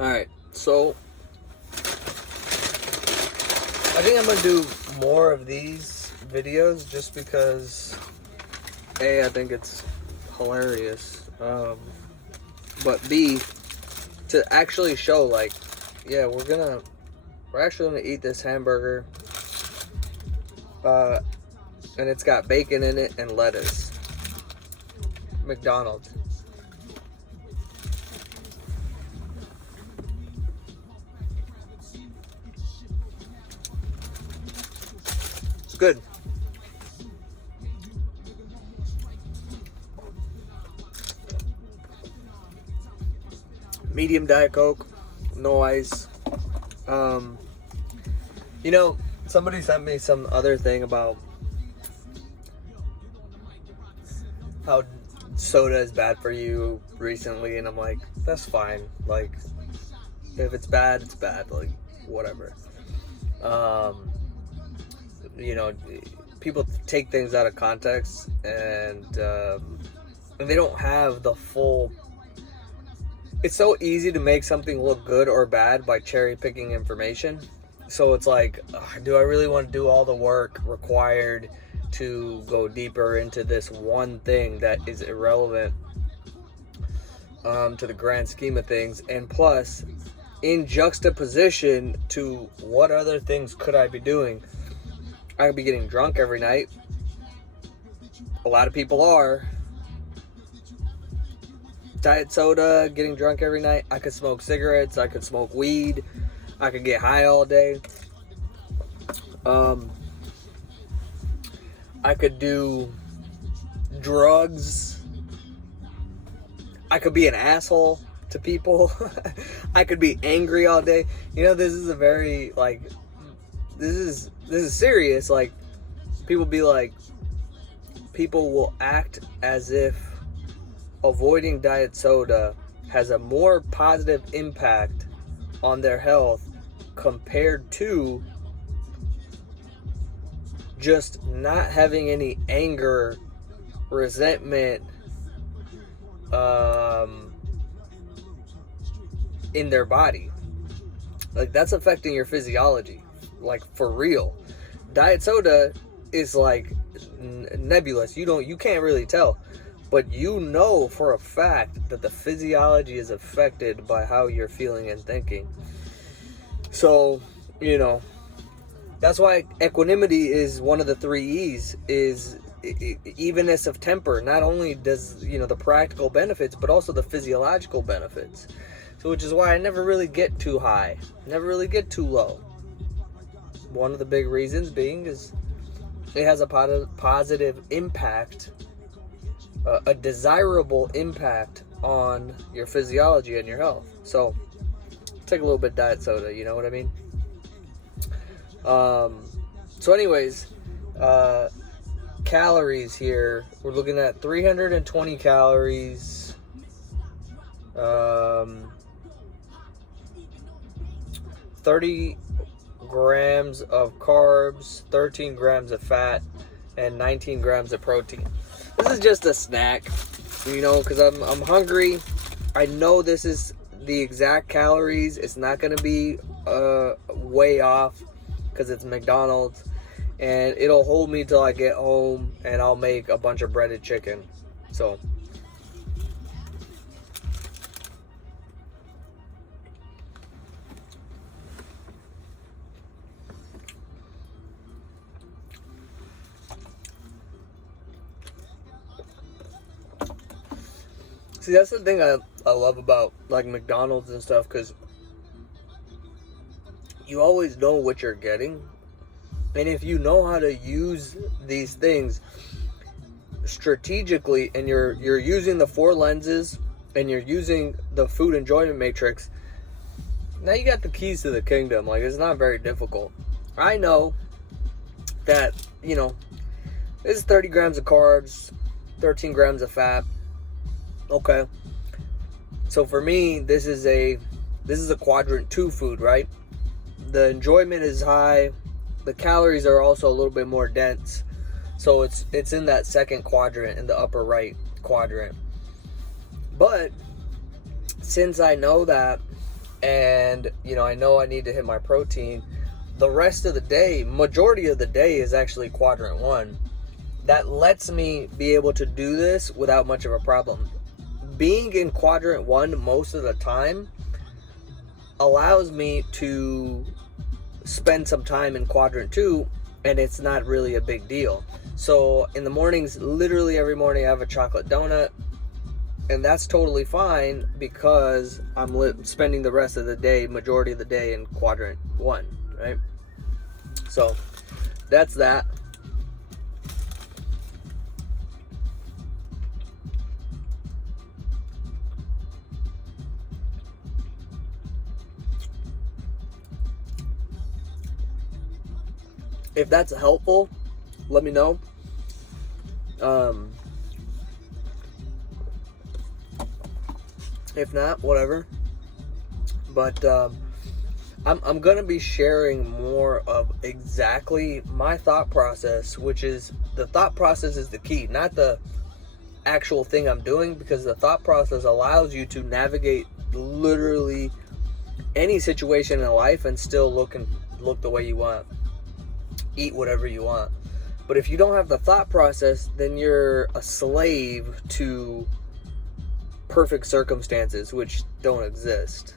Alright, so I think I'm going to do more of these videos just because A, I think it's hilarious, but B, to actually show, like, yeah, we're actually gonna eat this hamburger, and it's got bacon in it and lettuce. McDonald's. It's good. Medium Diet Coke, no ice. You know, somebody sent me some other thing about how soda is bad for you recently, and I'm like, that's fine. Like, if it's bad, it's bad. Like, whatever. You know, people take things out of context, and they don't have the full. It's so easy to make something look good or bad by cherry picking information. So it's like, do I really want to do all the work required to go deeper into this one thing that is irrelevant to the grand scheme of things? And plus, in juxtaposition to what other things could I be doing? I could be getting drunk every night. A lot of people are. Diet soda, getting drunk every night. I could smoke cigarettes. I could smoke weed. I could get high all day. I could do drugs. I could be an asshole to people. I could be angry all day. You know, this is a very, like, this is serious. Like, people will act as if avoiding diet soda has a more positive impact on their health compared to just not having any anger, resentment in their body. Like, that's affecting your physiology, like, for real. Diet soda is like nebulous. You can't really tell. But you know for a fact that the physiology is affected by how you're feeling and thinking. So, you know, that's why equanimity is one of the 3 E's, is evenness of temper. Not only does, you know, the practical benefits, but also the physiological benefits. So, which is why I never really get too high, never really get too low. One of the big reasons being is it has a positive impact, a desirable impact on your physiology and your health. So take a little bit of diet soda, you know what I mean? So anyways, calories here, we're looking at 320 calories, 30 grams of carbs, 13 grams of fat, and 19 grams of protein. This is just a snack, you know, because I'm hungry. I know this is the exact calories. It's not going to be way off because it's McDonald's. And it'll hold me till I get home, and I'll make a bunch of breaded chicken. So see, that's the thing I love about, like, McDonald's and stuff, because you always know what you're getting. And if you know how to use these things strategically, and you're using the 4 lenses, and you're using the food enjoyment matrix, now you got the keys to the kingdom. Like, it's not very difficult. I know that, you know, this is 30 grams of carbs, 13 grams of fat. Okay. So for me, this is a quadrant 2 food, right? The enjoyment is high. The calories are also a little bit more dense. So it's in that second quadrant, in the upper right quadrant. But since I know that and I know I need to hit my protein. The rest of the day, majority of the day, is actually quadrant 1. That lets me be able to do this without much of a problem. Being in quadrant 1 most of the time allows me to spend some time in quadrant 2, and it's not really a big deal. So in the mornings, literally every morning, I have a chocolate donut, and that's totally fine because I'm spending the rest of the day, majority of the day, in quadrant 1, right? So that's that. If that's helpful, let me know. If not, whatever. But I'm gonna be sharing more of exactly my thought process, which is, the thought process is the key, not the actual thing I'm doing, because the thought process allows you to navigate literally any situation in life and still look the way you want, eat whatever you want. But if you don't have the thought process, then you're a slave to perfect circumstances, which don't exist.